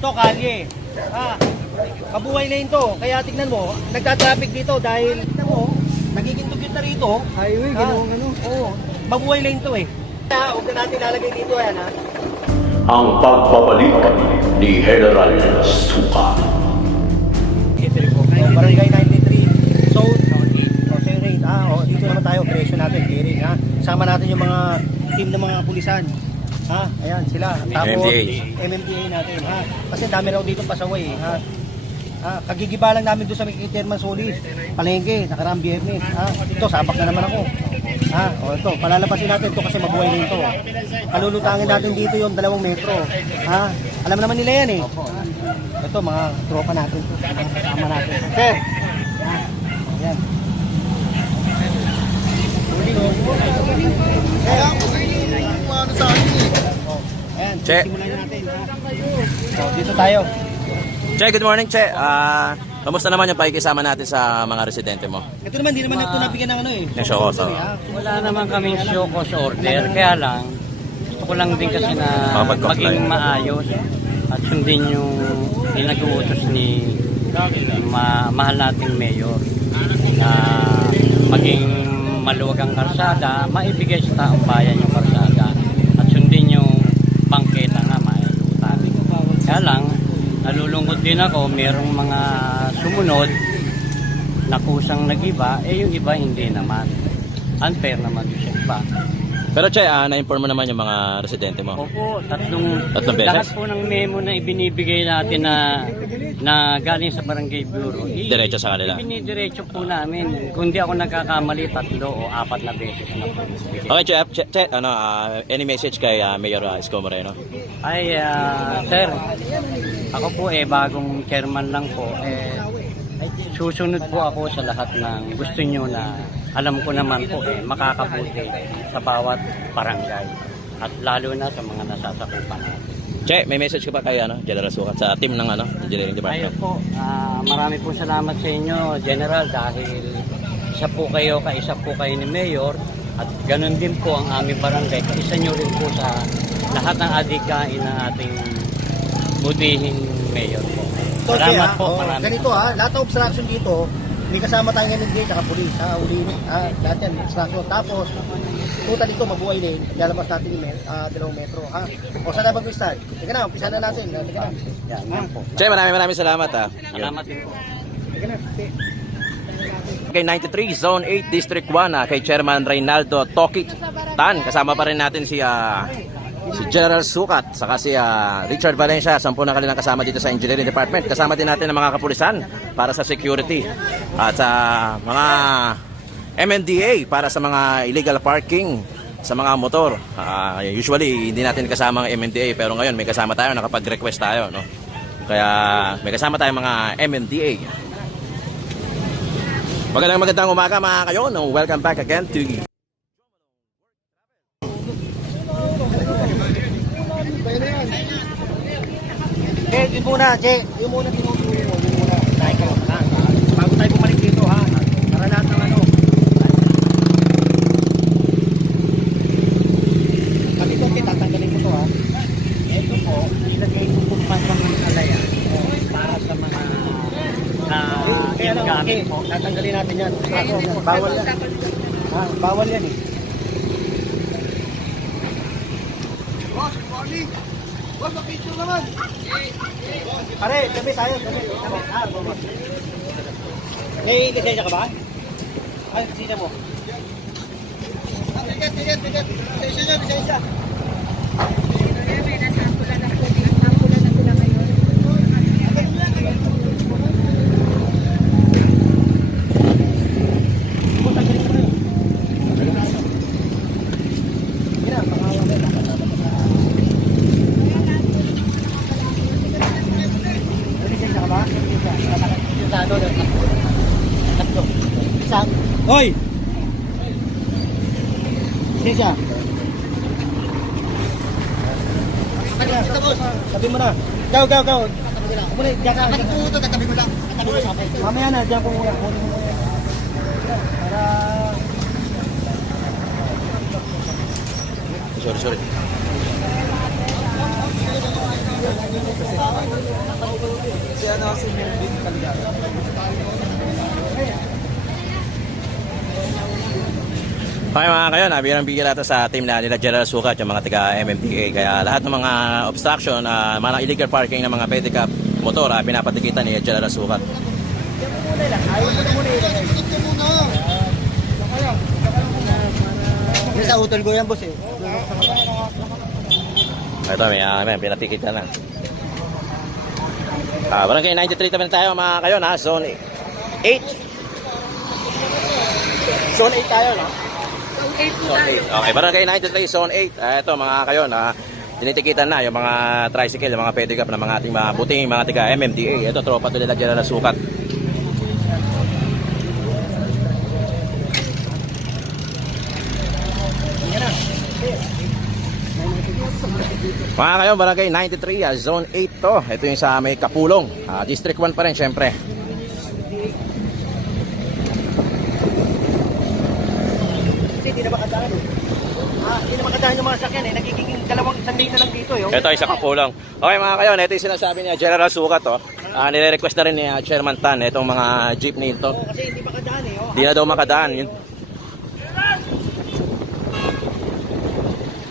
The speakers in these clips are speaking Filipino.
Ito, kalye. Kabuhay lane to. Kaya tignan mo, nagta-traffic dito dahil, tignan mo, nagiging dugyot na rito. Highway, ginawang ano. Oo, mabuhay lane to eh. Huwag na natin lalagay dito yan ha. Ang pagbabalik ni General Suka. Barangay 93 Zone Same rate dito naman tayo, presyo natin, clearing ha. Sama natin yung mga team ng mga pulisan. Ayan sila. Tapos MMDA natin ha. Kasi dami raw dito pasaway ha. Kagigiba lang namin doon sa Chairman Solis. Palengke, nakaraang Biyernes. Ito, sabak na naman ako. Ito, palalapasin natin ito kasi mabuhay na ito. Palulutangin natin dito yung 2 metro. Alam naman nila yan eh. Ito, mga tropa natin. Kasama natin. Sir! Ayan. Ayan, simulan natin. Dito tayo. Che, good morning, Che. Kamusta naman yung pakikisama natin sa mga residente mo? Ito naman, di naman ito nabigyan ng ano eh. Show cause, Wala naman kaming show cause order. Kaya lang, gusto ko lang din kasi na maging maayos at sundin yung pinag-uutos ni mahal nating mayor na maging maluwag ang karsada, maibigay sa taong bayan yung karsada at sundin yung bangketa nga mailutan. Kaya lang, nalulungkot din ako, merong mga sumunod na kusang nag-iba, yung iba hindi naman. Unfair naman yung iba. Pero Che, na-inform mo naman yung mga residente mo? Opo, tatlong beses? Lahat po ng memo na ibinibigay natin na galing sa Barangay Bureau. Diretso sa kanila? Ibinidiretso po namin. Kung di ako nagkakamali, 3 o 4 na beses na po. Okay, Che, any message kay Mayor Isko Moreno? Ay, sir, ako po bagong chairman lang po. Susunod po ako sa lahat ng gusto nyo na alam ko naman po makakabuti sa bawat barangay at lalo na sa mga nasasakupan natin. Che, may message ka pa kay General Sukat sa team ng Engineering Department? Ayun po, marami po salamat sa inyo, General, dahil isa po kayo ni Mayor at ganun din po ang aming barangay. Kaisa nyo rin po sa lahat ng adikain ng ating budihing Mayor po. Salamat po, marami. Ganito lahat ng obstruction dito, may kasama tayong MMDA at police. Uli, lahat yan, obstruction. Tapos, total ito, mabuhay na yun. Lalabas natin yung 2 metro. O saan na mag-start? Teka na, umpisa na natin. Teka na. Yan po. Che, maraming salamat Salamat din po. Teka na. Kay 93, Zone 8, District 1, kay Chairman Reynaldo Tokit Tan. Kasama pa rin natin si General Sukat, saka si Richard Valencia, 10 na kanilang kasama dito sa Engineering Department. Kasama din natin ang mga kapulisan para sa security at sa mga MMDA para sa mga illegal parking sa mga motor. Usually hindi natin kasama ang MMDA, pero ngayon may kasama tayo, nakapag-request tayo, no? Kaya may kasama tayong mga MMDA. Magandang umaga mga kayo, no? Welcome back again to Yun muna, yung muna tinutulong mo, yun muna. Bago tayo bumalik dito para lahat ng Pag ito, tatanggalin ko to Ito po, ilagay ko kung paano ng alaya para sa mga gamit po. Tatanggalin natin yan. Bawal yan. Bawal yan eh. Boss, morning! Boss, makikita naman! Pare, gabi tayo. May lisensya ka ba? Ay, lisensya mo. Ticket. Lisensya. Hoy! Lisensya. Tabi mo na. Gaw. Muna, diyan ka. Tatabi ko lang. Mamaya na, diyan ko muna. Para... Sorry. Okay mga kayo, nabirang-bigyan natin sa team na nila General Sukat, yung mga taga MMDA. Kaya lahat ng mga obstruction, mga illegal parking ng mga pedicab motor, pinapatikitan ni General Sukat. Sa utol ko yan, boss eh. Ito, may pinatikitan na. Barangay 93 naman tayo mga kayo na, Zone 8. Zone 8 tayo, no? Zone 8. Okay, Barangay 93, Zone 8. Ito mga kayo na tinitikitan na yung mga tricycle, yung mga pedicab ng mga ating mga buting mga tiga MMDA. Ito, tropa to nila General Sukat. Mga kayo, Barangay 93, Zone 8 to. Ito yung sa may Kapulong. District 1 pa rin, syempre. Kasi hindi na makadaan eh. Hindi na makadaan yung mga sakyan eh. Nagiging dalawang isang lane na lang dito eh. Ito ay sa Kapulong. Okay mga kayo, ito yung sinasabi niya General Sukat to. Nire-request na rin ni Chairman Tan itong mga jeepney ito. Kasi hindi makadaan eh. Hindi na daw makadaan. Yun.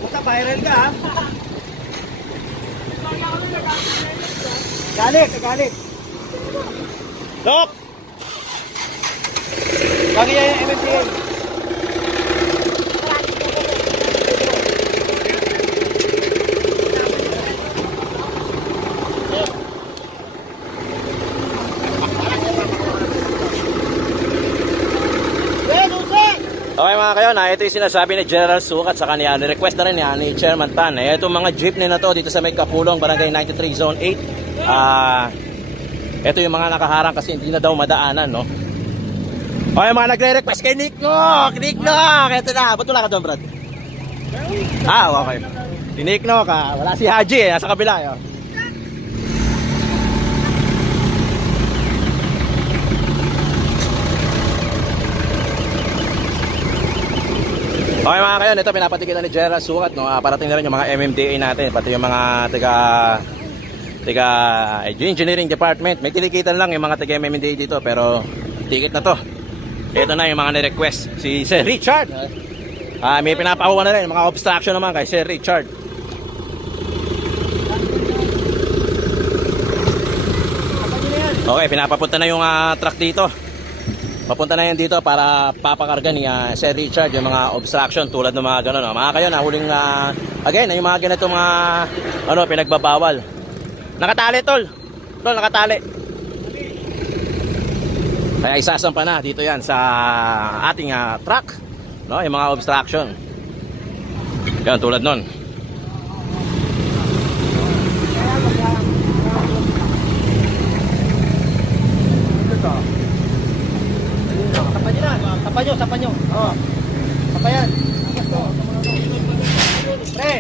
Basta viral ka ha. Galit. Stop! Lagi yan yung MMDA. Okay mga kayo, ito yung sinasabi ni General Sukat sa kanya. Ni-request na rin ni Chairman Tan. Itong mga jeepney na to dito sa may Kapulong, Barangay 93, Zone 8. Ito yung mga nakaharang kasi hindi na daw madaanan, no? Okay, mga nagre-request kay Nickno! Ito na, ba't wala ka doon, Brad? Okay. Si Nickno ka, wala si Haji nasa kabila. Okay mga kayo, ito pinapatikitan ni General Sukat, no? Parating na rin yung mga MMDA natin, pati yung mga taga engineering department. May tinikitan lang yung mga taga MMDA dito, pero ticket na to. Ito na yung mga ni-request. Si Sir Richard. May pinapakuha na rin, mga obstruction naman kay Sir Richard. Okay, pinapapunta na yung truck dito. Papunta na yan dito para papakarga ni Sir Richard yung mga obstruction tulad ng mga gano'n. Mga kayo, nahuling again, yung mga ganito mga pinagbabawal. Nakatali, tol. Tol, nakatali. Kaya isasampa na dito yan sa ating truck, no? Yung mga obstruction. Yan, tulad nun. Sapa nyo. Sapa yan. Pre!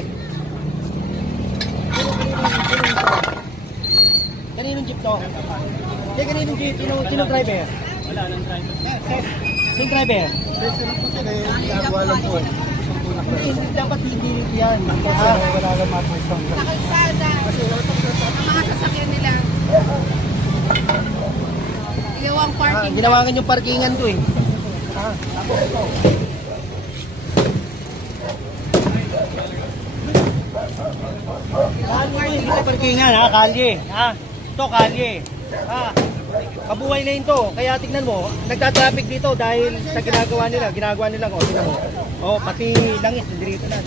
Kaninong jeep to? Hindi, kaninong jeep? Sinong driver? Wala nang driver. Sinong driver? Walang po. Dapat hindi yan. Wala lang matusang. Sa kalsada. Ang mga sasakyan nila. Ginawang parking. Ginawangan yung parkingan ko eh. Hindi ito parkingan ha, kalye. Ito kalye. Kabuhay lane to. Kaya tignan mo, nagtatraffic dito dahil sa ginagawa nila. Tignan mo. Pati langis, dito na.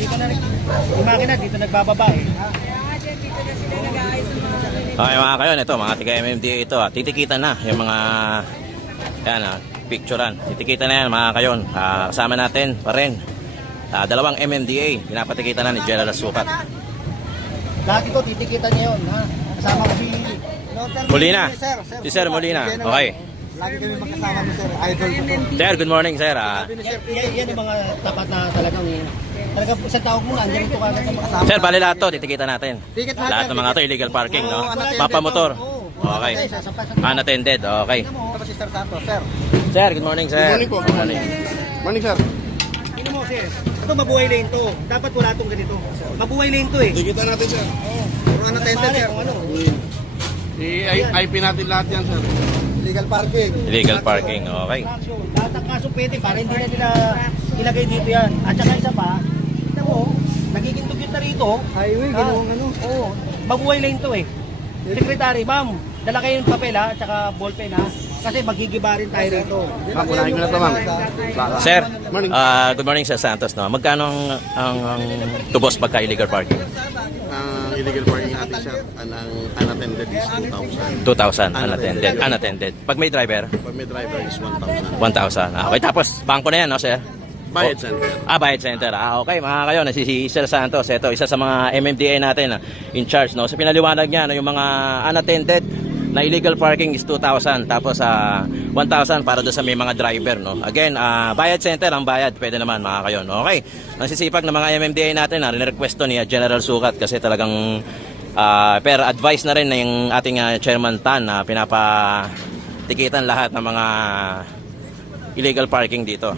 Yung makina dito nagbababa eh. Dito na sila nag-aayos ng mga Okay mga kayo, ito mga tiga MMDA ito. Titikitan na yung mga picturean. Titikitan na yan mga kayon. Kasama natin pa rin dalawang MMDA. Pinapatikitan na ni General Sukat. Lahat ito titikitan niya yun. Kasama ko si Molina. Si Sir Molina. Okay. Lagi kami magkasama mo sir. Idol ko. Sir, good morning sir. Yan yung mga tapat na talagang isang tawag mo na, andyan ito kagad ang makasama. Sir, bali lahat to, titikitan natin. Ticket Lahat ng mga to, illegal parking, no? Papamotor. Okay. Unattended, okay. Tapos si Sir Santos, sir. Sir, good morning sir. Good morning po. Good morning. Morning, sir. Tingnan mo sir, ito mabuhay lane to. Dapat wala itong ganito. Mabuhay lane to eh. Tikitan natin, sir. Puro unattended, sir. Kung ano. I-IP natin lahat yan, sir. Illegal parking. Illegal parking, okay. Lahat ng kaso pwede para hindi na nila ilagay dito yan. At saka isa pa, kita mo, nagiging dugyot na rito. Highway, gano'ng ano. Oo, mabuhay lane to eh. Secretary, ma'am, dala kayo ng papel ha, at saka ballpen ha. Kasi magigiba rin tayo rito. Ma'am, unahin ko na ito, ma'am. Sir, good morning sa Santos. No? Magkano ang tubos pagka illegal parking? Ang illegal parking natin, sir, ang unattended is 2,000. 2,000 unattended. Unattended. Pag may driver, Pag may driver is 1,000. 1,000. Okay, tapos bangko na yan, no, sir? Bayad center. Bayad center. Okay, mga kayo, si Sir Santos. Ito, isa sa mga MMDA natin in charge. No? So, pinaliwanag niya, no, yung mga unattended na illegal parking is 2,000. Tapos, 1,000 para doon sa may mga driver. No? Again, bayad center, ang bayad. Pwede naman, mga kayo. No? Okay, ang sisipag ng mga MMDA natin, rin-request to ni General Sukat kasi talagang per advice na rin ng ating Chairman Tan na pinapatikitan lahat ng mga illegal parking dito.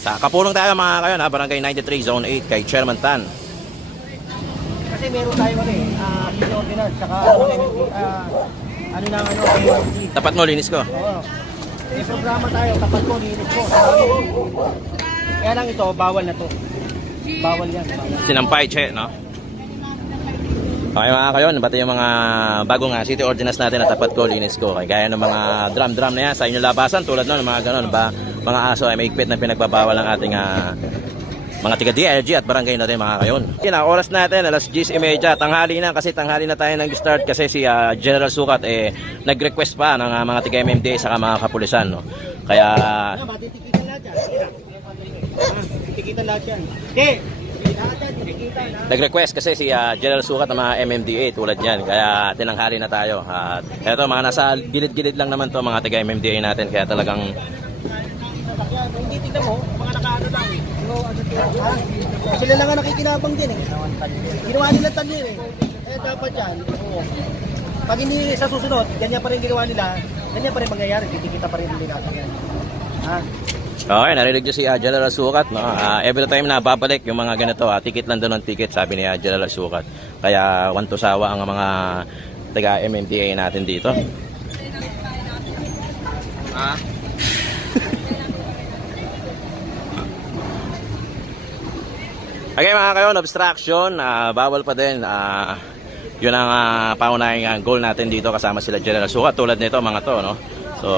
Sa kapulong tayo mga kayo na Barangay 93 Zone 8 kay Chairman Tan. Kasi meron tayo ano eh, city ordinance, saka ano na ano, emergency. Tapat mo, linis ko. Oo. May programa tayo, tapat ko, linis ko. Kaya lang ito, bawal na to. Bawal yan. Bawal. Sinampay, che, no? Okay mga kayo, bata yung mga bagong city ordinance natin na tapat ko, linis ko. Kaya ng mga drum na yan sa inyong labasan, tulad nun, mga ganon, mga aso ay maigpit na pinagbabawal ng ating mga tiga DLG at barangay natin mga kayon. Yun na, oras natin, alas 10:30, tanghali na kasi tanghali na tayo nag-start kasi si General Sukat nag-request pa ng mga tiga MMDA saka mga kapulisan. No? Kaya... Matitikitan lahat yan. Matitikitan lahat yan. Okay. Nag-request kasi si General Sukat ng mga MMDA tulad niyan. Kaya tinanghali na tayo. At eto, mga nasa gilid-gilid lang naman to mga tiga MMDA natin. Kaya talagang... Hindi tignan mo, mga nakaano lang. Sila lang ang nakikinabang din eh. Ginawa nila tanir eh. Eh dapat yan. Oo. Pag hindi sa susunod, ganyan pa rin ginawa nila, ganyan pa rin mangyayari. Titikita pa rin nila. Ha? Okay, narinig nyo si General Sukat. No? Every time na babalik yung mga ganito, ticket lang doon ng ticket, sabi ni General Sukat. Kaya wantusawa ang mga taga MMDA natin dito. Okay mga kayo, obstruction, bawal pa din. Yun ang paunahing goal natin dito kasama sila General Sukat. Tulad nito mga to, no? So,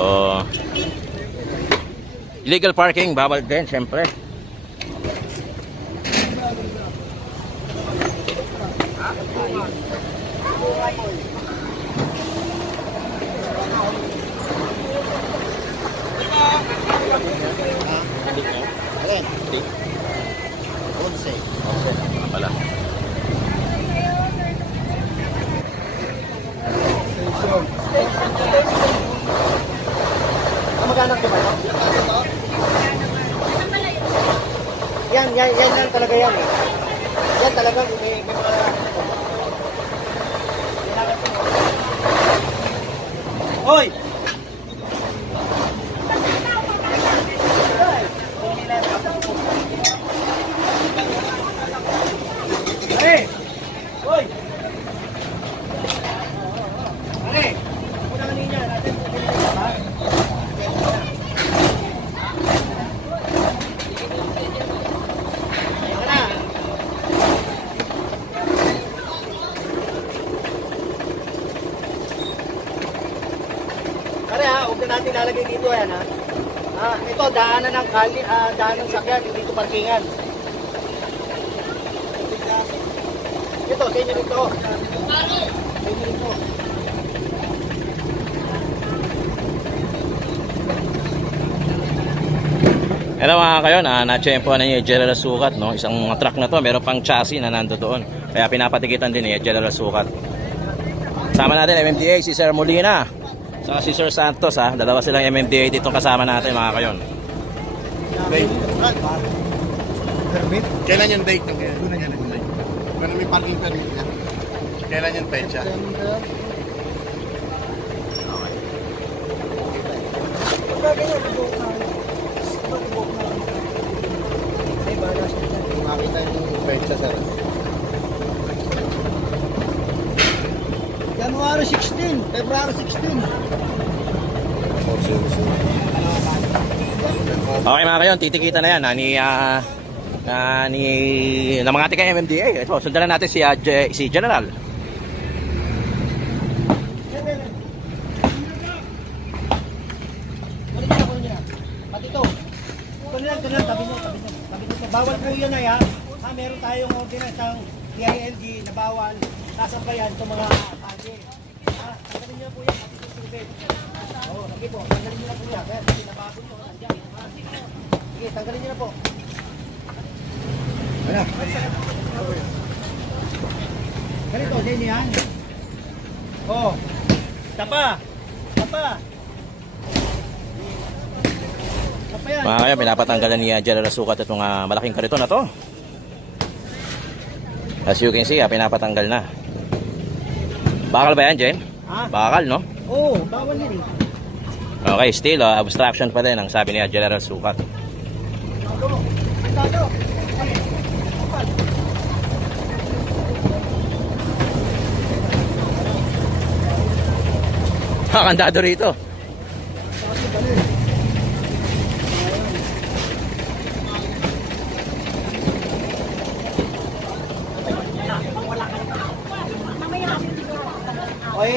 illegal parking, bawal din, syempre. Pala. Maghanap di ba? Yan lang talaga yan eh. Yan talaga may mga... Hoy! Hey! Hoy! Pare! Una kanina natin. Ha? Pare ha, huwag na natin lalagay dito yan ha. Ito, daanan ng daanan ng sakyan, hindi ito parkingan. Ito, sa inyo dito. Sa inyo dito. Hello mga kayo, na-tsempo na ni General Sukat, no? Isang truck na to, meron pang chassis na nando doon. Kaya pinapatikitan din ni General Sukat. Kasama natin MMDA si Sir Molina. Saka si Sir Santos ha. Dalawa silang MMDA dito kasama natin mga kayon. Permit? Kailan yung date ng kaya? Pero may parking permit na. Kailan yung petsa? Makita yung petsa sir. February 16. Okay mga kayon, titikita na yan ng mga tika MMDA. Ito, sundan na natin si General. Pati ito. Ito na, tabi nyo. Bawal po yan ay ha. Meron tayong ordinance ng DILG na bawal sasampayan sa mga pagi. Ha, tanggalin nyo po yan. Oo, sige po. Tanggalin nyo na po yan. Kaya nabago nyo. Nandiyan. Ha? Sige, tanggalin nyo na po. Ano? Ganito, din yan. Oo. Tapa. Tapa. Tapa yan. Mga kayon, pinapatanggalan ni General Sukat itong malaking kariton na to. As you can see, pinapatanggal na. Bakal ba yan, Jen? Ha? Bakal, no? Oo, bawal yun eh. Okay, still, obstruction pa din ang sabi ni General Sukat. Kandado rito. O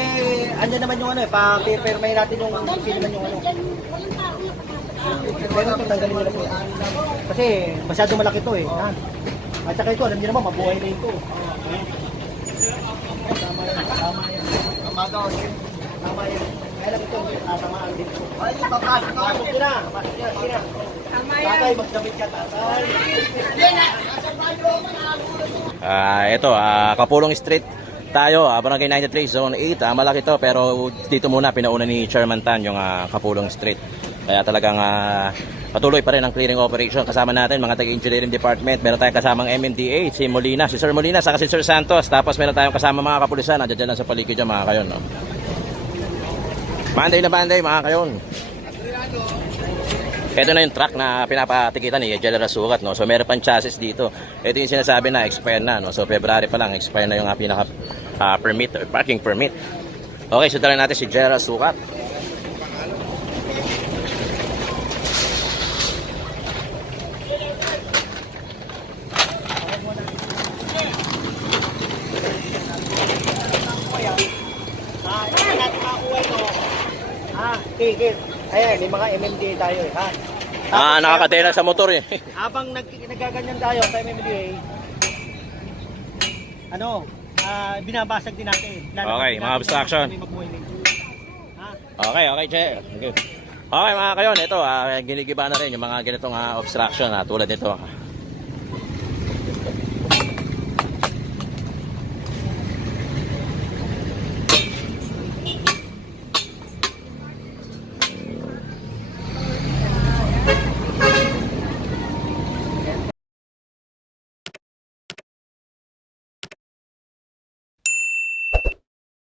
andyan naman yung ano eh, pa-permay natin yung sino naman yung ano. Pero ito, tanggalin nyo na po. Kasi masyado malaki to eh. Ha? At saka ito, alam nyo naman, mabuhay na ito. Tama yan, tama yan. Tama yan. Kaya lang ito, tatamaan din. Ay, papasok na. Sige na, sige na. Tatay, magdamit ka, tatay. Ito, Kapulong Street tayo, Barangay 93, Zone 8. Malaki to, pero dito muna pinauna ni Chairman Tan yung Kapulong Street. Kaya talagang patuloy pa rin ang clearing operation. Kasama natin mga taga-engineering department. Meron tayong kasamang MMDA, si Molina, si Sir Molina, saka si Sir Santos. Tapos meron tayong kasama mga kapulisan. Nandiyan lang sa paligid dyan mga kayon. No? Monday na Monday mga kayon. Ito na yung truck na pinapatikitan ni General Sukat. No? So meron pang chassis dito. Ito yung sinasabi na expire na. No? So February pa lang, expire na yung pinaka permit, parking permit. Okay, so tala natin si General Sukat. Hindi natin makakuha ito. Okay. Ayan, may mga MMDA tayo eh. Ha? Nakakadena sa motor eh. Habang nagaganyan tayo sa MMDA, binabasag din natin. Okay, mga obstruction. Okay, Che. Okay mga kayon, ito, ginigiba na rin yung mga ganitong obstruction tulad nito.